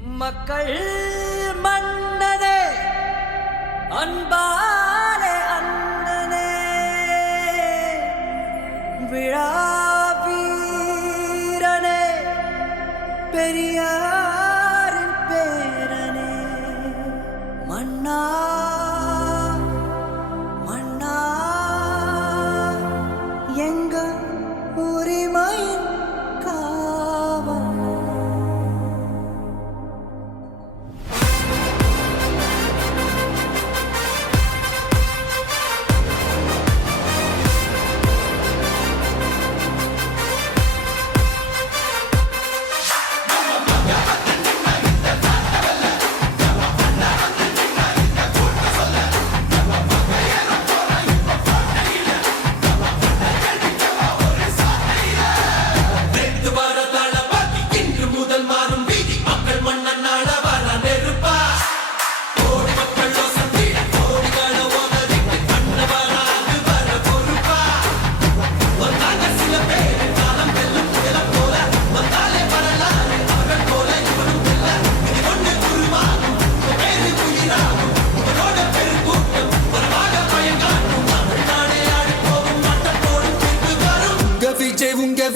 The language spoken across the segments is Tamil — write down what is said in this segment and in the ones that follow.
மக்கள் மன்னனே அன்பாலே அண்ணனே விழாவீரனே பெரியாரின் பேரனே மன்னா மன்னா எங்க உரிமையின் காவல்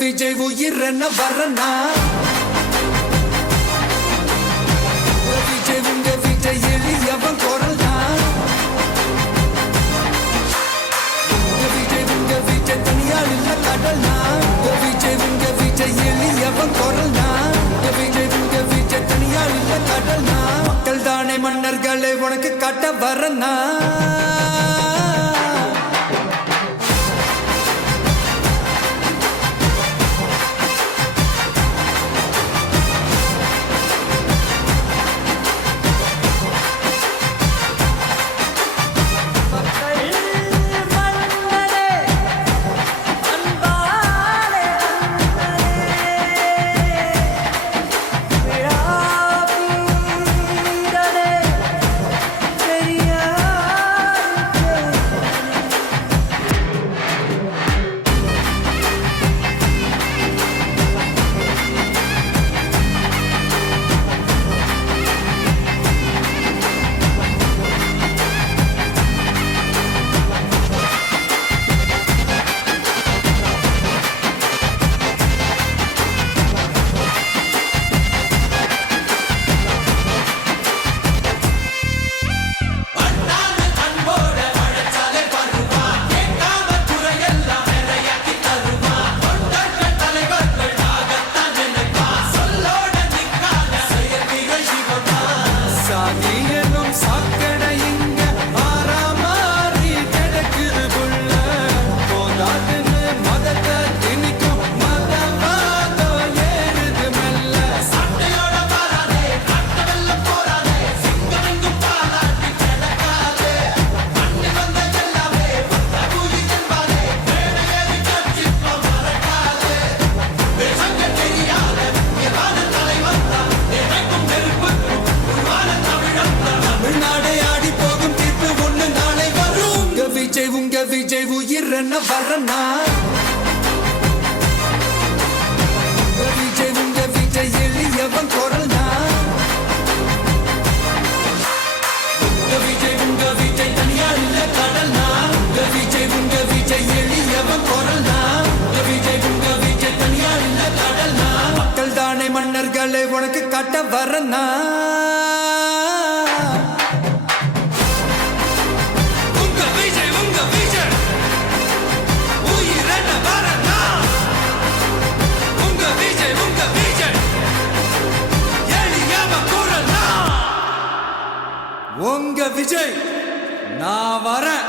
விஜய் உயிரென்ன வரனா விஜய் உங்க விஜய் எளியவன் குரல்னா விஜய் உங்க விஜய் தனியால் இல்ல கடல்னா விஜய் உங்க விஜய் எளியவன் குரல்னா விஜய் உங்க விஜய் தனியால் இல்ல கடல்னா மக்கள் தானே மன்னர்களை உனக்கு காட்ட வரனா விஜய் உயிரென்ன வரனா விஜய் உங்க விஜய் எளியவன் குரல்னா விஜய் உங்க விஜய் தனியார் இல்ல கடல்னா விஜய் உங்க விஜய் எளியவன் குரல்னா விஜய் உங்க விஜய் தனியார் இல்ல கடல்னா மக்கள் தானே மன்னர்களை உனக்கு காட்ட வரனா உங்க விஜய் நான் வரேன்.